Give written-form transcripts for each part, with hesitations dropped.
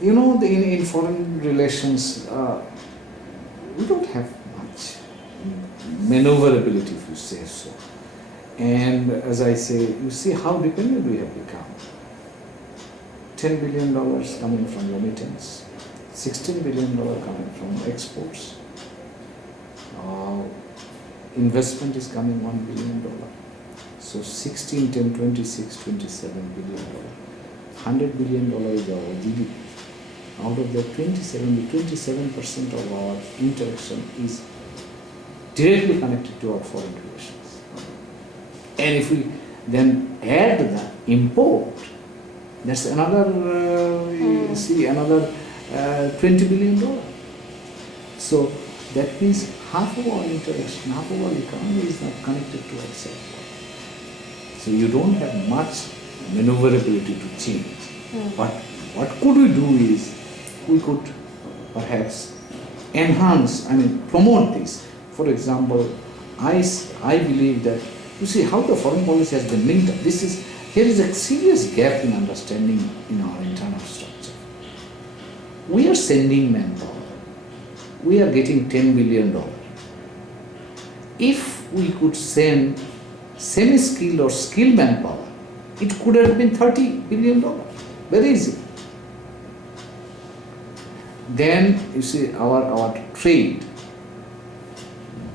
In foreign relations, we don't have much maneuverability, if you say so. And as I say, you see how dependent we have become. $10 billion coming from remittance, $16 billion coming from exports. Investment is coming $1 billion. So 16, 10, 26, $27 billion. $100 billion is our GDP. Out of that, 27% of our interaction is directly connected to our foreign relations. And if we then add the import, that's another, you see, another $20 billion. So that means half of our interaction, half of our economy is not connected to outside world. So you don't have much maneuverability to change. But what could we do is, we could perhaps enhance, promote this. For example, I believe that, you see how the foreign policy has been linked up. Here is a serious gap in understanding in our internal structure. We are sending manpower. We are getting $10 billion. If we could send semi-skilled or skilled manpower, it could have been $30 billion. Very easy. Then, you see, our trade,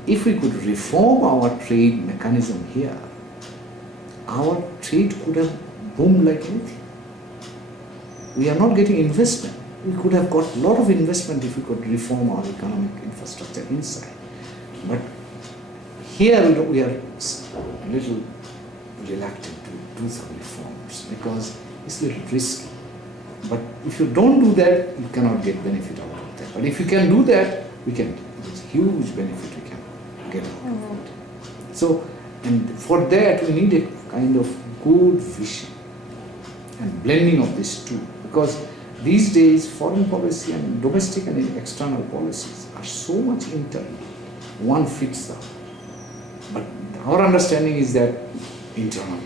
if we could reform our trade mechanism here, our trade could have boomed like anything. We are not getting investment. We could have got a lot of investment if we could reform our economic infrastructure inside. But here we are a little reluctant to do some reforms because it's a little risky. But if you don't do that, you cannot get benefit out of that. But if you can do that, there's a huge benefit we can get out of it. So, and for that we need a kind of good vision and blending of these two. Because these days, foreign policy and domestic and external policies are so much interlinked. One fits the other. But our understanding is that internal.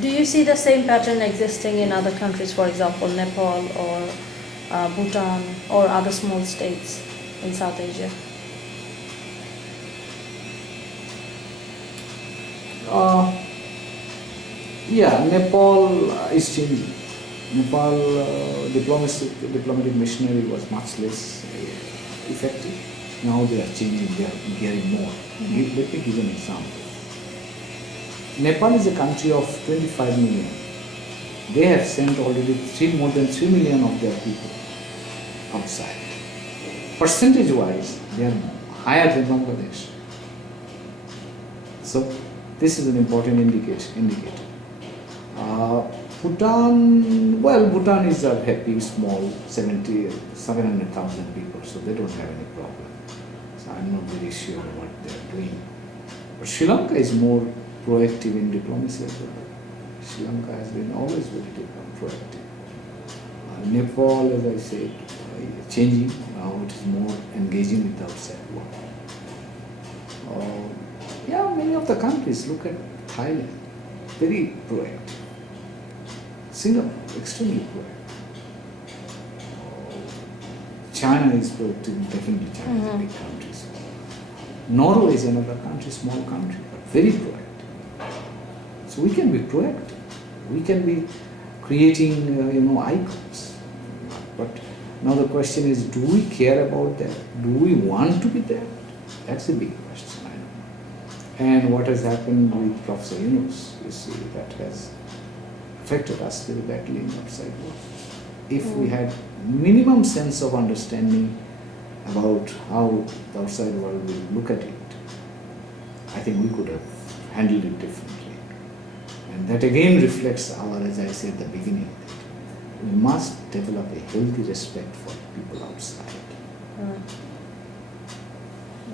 Do you see the same pattern existing in other countries, for example, Nepal or Bhutan or other small states in South Asia? Yeah, Nepal is changing. Nepal diplomatic machinery was much less effective. Now they are changing, they are gearing more. Let me give you an example. Nepal is a country of 25 million. They have sent already more than 3 million of their people outside. Percentage-wise, they are higher than Bangladesh. So this is an important indicator. Bhutan is a happy, small, 700,000 people, so they don't have any problem. So I'm not very sure what they're doing. But Sri Lanka is more proactive in diplomacy as well. Sri Lanka has been always very proactive. Nepal, as I said, changing. Now it is more engaging with the outside world. Many of the countries, look at Thailand, very proactive. Singapore, extremely proactive. China is proactive, definitely China is a big country. So. Norway is another country, small country, but very proactive. So we can be proactive. We can be creating, icons. But now the question is, do we care about that? Do we want to be there? That's a big question, I know. And what has happened with Professor Yunus, you see, that has affected us very badly in outside world. If we had minimum sense of understanding about how the outside world will look at it, I think we could have handled it differently. And that again reflects our, as I said at the beginning, that we must develop a healthy respect for people outside.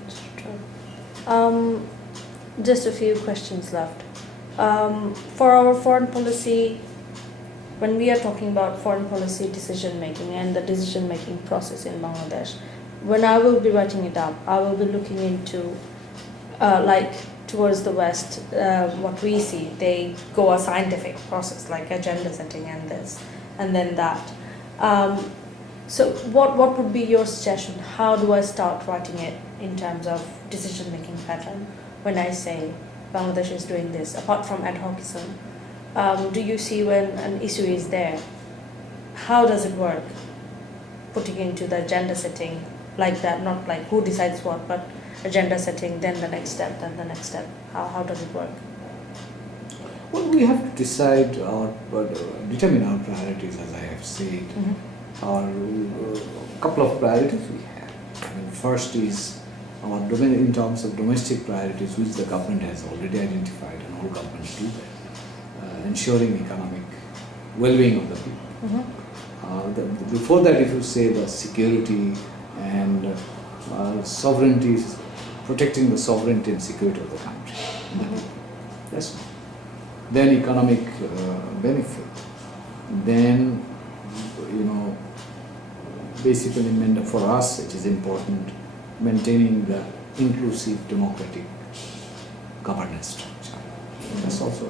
That's true. Just a few questions left. For our foreign policy, when we are talking about foreign policy decision making and the decision making process in Bangladesh, when I will be writing it up, I will be looking into towards the West, what we see, they go a scientific process like agenda setting and this and then that. So what would be your suggestion? How do I start writing it in terms of decision making pattern when I say Bangladesh is doing this, apart from ad hocism? Do you see when an issue is there, how does it work? Putting into the agenda setting like that, not like who decides what, but agenda setting, then the next step, then the next step. How does it work? Well, we have to decide determine our priorities, as I have said. Our couple of priorities we have. I mean, first is our domain in terms of domestic priorities, which the government has already identified, and all governments do that, ensuring economic well-being of the people. Before that, if you say the security and sovereignty, protecting the sovereignty and security of the country, that's one. Then economic benefit, then basically for us it is important maintaining the inclusive democratic governance structure. That's also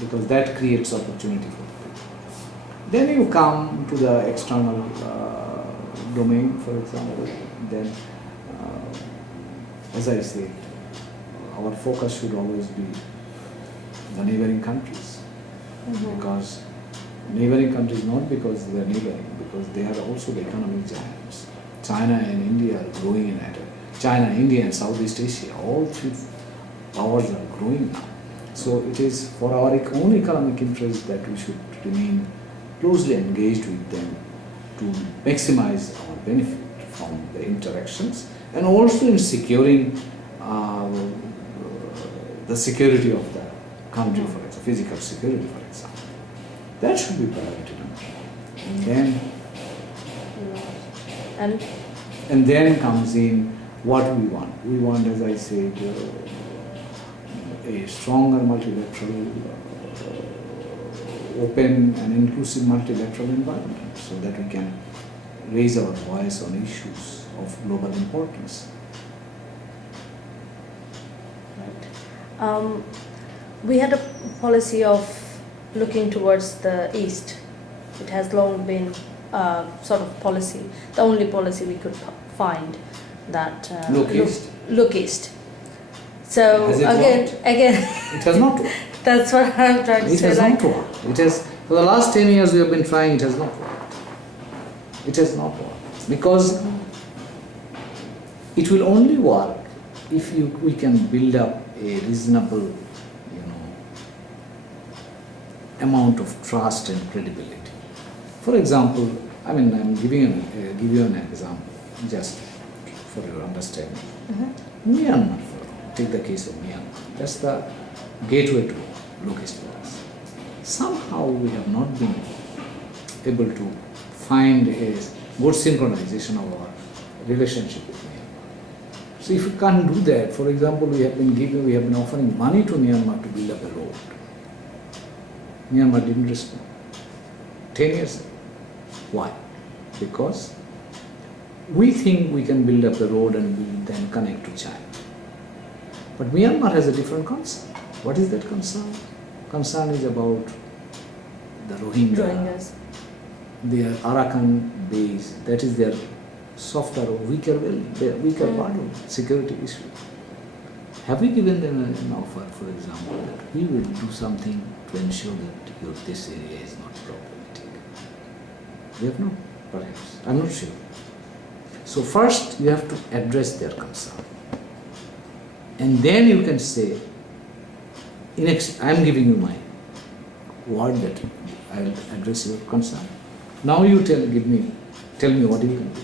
because that creates opportunity for people. Then you come to the external domain, for example. Then, as I said, our focus should always be the neighboring countries, because neighboring countries not because they are neighboring, because they are also the economic giants. China and India are growing at it. China, India, and Southeast Asia, all three powers are growing now. So it is for our own economic interest that we should remain closely engaged with them to maximize our benefit from the interactions, and also in securing the security of the country, for example, physical security, for example. That should be priority number one. And then comes in what we want. We want, as I said, a stronger multilateral, open and inclusive multilateral environment, so that we can raise our voice on issues of global importance. Right. We had a policy of looking towards the east. It has long been sort of policy, the only policy we could find that look east. So again, it has not worked. That's what I'm trying to say. It has not worked. It has, for the last 10 years we have been trying. It has not worked. It has not worked because it will only work if we can build up a reasonable, amount of trust and credibility. For example, I'm giving give you an example just for your understanding. Myanmar, take the case of Myanmar. That's the gateway to low-caste policy. Somehow we have not been able to find a good synchronization of our relationship with Myanmar. So if you can't do that, for example, we have been offering money to Myanmar to build up a road. Myanmar didn't respond. 10 years ago. Why? Because we think we can build up a road and we then connect to China. But Myanmar has a different concern. What is that concern? Concern is about the Rohingyas, their Arakan base, that is their softer or weaker part of security issue. Have we given them an offer, for example, that we will do something to ensure that this area is not problematic? We have not, perhaps. I'm not sure. So first you have to address their concern. And then you can say, I'm giving you my word that I'll address your concern. Now you tell me what you can do.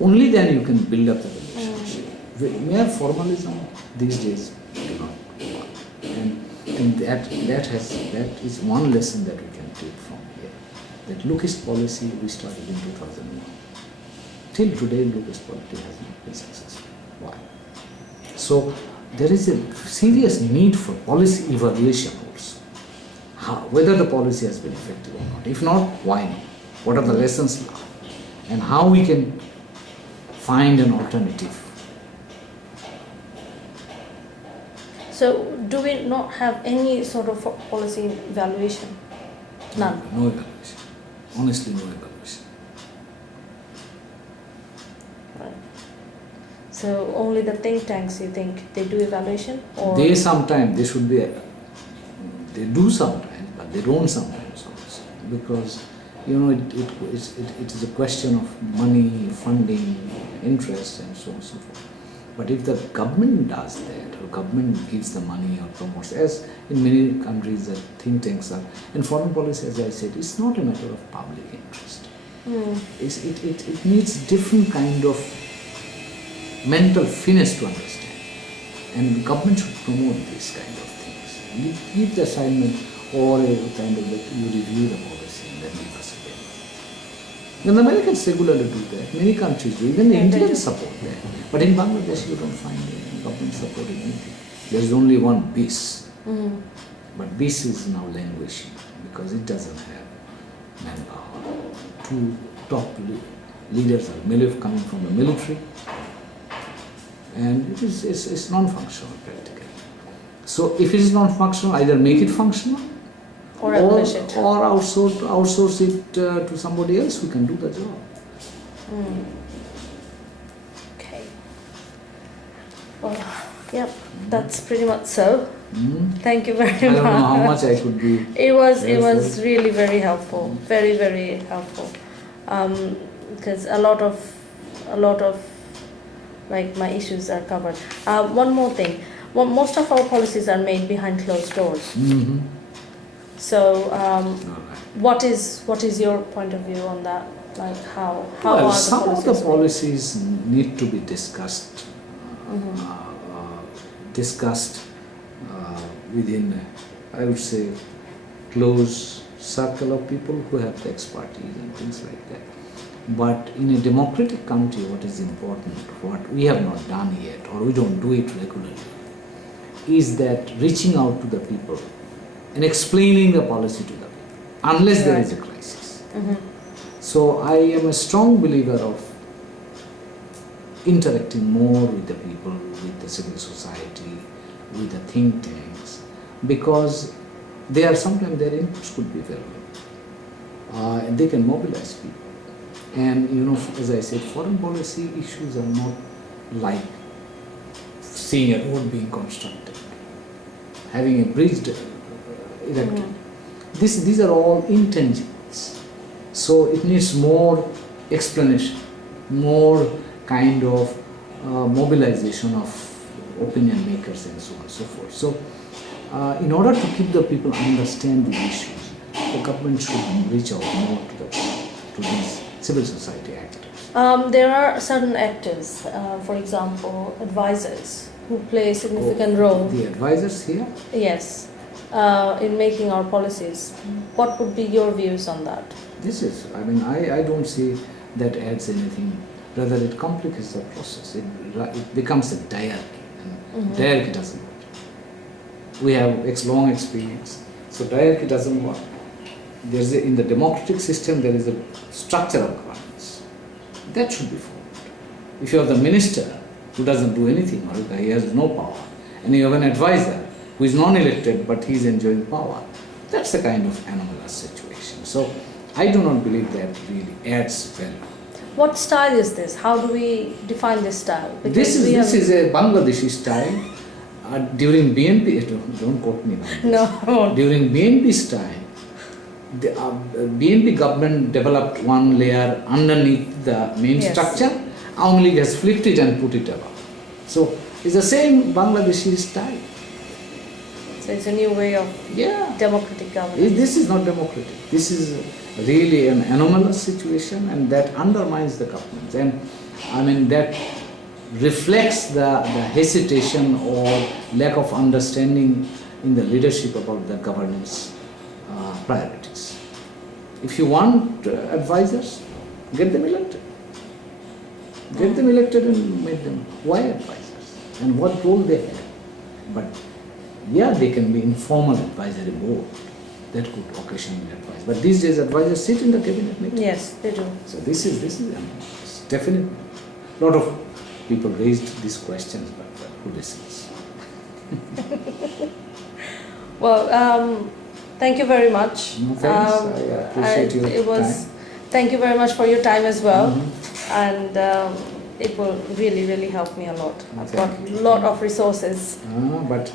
Only then you can build up the relationship. Mere formalism these days do not work. And that is one lesson that we can take from here. That low-caste policy we started in 2001. Till today, low-caste policy has not been successful. Why? So there is a serious need for policy evaluation also. Whether the policy has been effective or not. If not, why not? What are the lessons learned? And how we can find an alternative. So do we not have any sort of policy evaluation? None. No evaluation. Honestly, no evaluation. So only the think tanks, you think, they do evaluation? Or They sometimes, they should be, they do sometimes, but they don't sometimes also. Because, it is a question of money, funding, interest, and so on and so forth. But if the government does that, or government gives the money or promotes, as in many countries the think tanks are, and foreign policy, as I said, it's not a matter of public interest. It needs different kind of mental finesse to understand. And government should promote these kind of things. Give the assignment or a kind of you review the policy and then give us a payment. And the Americans regularly do that. Many countries do. Even the Indians support that. But in Bangladesh you don't find government supporting anything. There is only one BIS. But BIS is now languishing because it doesn't have manpower. Two top leaders are coming from the military. And it's non-functional practically. So if it is non-functional, either make it functional or abolish it. Or outsource it to somebody else who can do the job. Okay. Well, yep, that's pretty much so. Thank you very much. I don't know how much I could be. It was really very helpful, very very helpful, because a lot of like my issues are covered. One more thing, most of our policies are made behind closed doors. So, what is your point of view on that? Like how Well, are some of the made? policies need to be discussed. Discussed within, I would say, close circle of people who have the expertise and things like that. But in a democratic country, what is important, what we have not done yet, or we don't do it regularly, is that reaching out to the people and explaining the policy to the people, unless there is a crisis. So I am a strong believer of interacting more with the people, with the civil society, with the think tanks, because sometimes their inputs could be valuable. And they can mobilize people. And as I said, foreign policy issues are not like seeing a road being constructed, having a bridge erected. These are all intangibles. So it needs more explanation, more kind of mobilization of opinion makers and so on and so forth. So in order to keep the people understand the issues, the government should reach out more to these civil society actors. There are certain actors, for example, advisors, who play a significant role. The advisors here? Yes, in making our policies. What would be your views on that? I don't see that adds anything. Rather, it complicates the process. It becomes a diarchy, and diarchy doesn't work. We have long experience, so diarchy doesn't work. In the democratic system, there is a structure of governance. That should be followed. If you have the minister who doesn't do anything, or he has no power, and you have an advisor who is non-elected but he is enjoying power, that's a kind of anomalous situation. So I do not believe that really adds value. What style is this? How do we define this style? This is a Bangladeshi style. During BNP, don't quote me. No. During BNP's time, the BNP government developed one layer underneath the main structure. Aung League has flipped it and put it above. So it's the same Bangladeshi style. So it's a new way of democratic governance. This is not democratic. This is really an anomalous situation, and that undermines the government. And that reflects the hesitation or lack of understanding in the leadership about the governance priorities. If you want advisors, get them elected. Get them elected and make them why advisors and what role they have. But they can be informal advisory board that could occasionally advise. But these days advisors sit in the cabinet meeting. Yes, they do. So this is definitely. A lot of people raised these questions, but who listens? Well, thank you very much. No, thanks. I appreciate your time. Thank you very much for your time as well. And it will really, really help me a lot. I've Thank got you. a lot of resources. But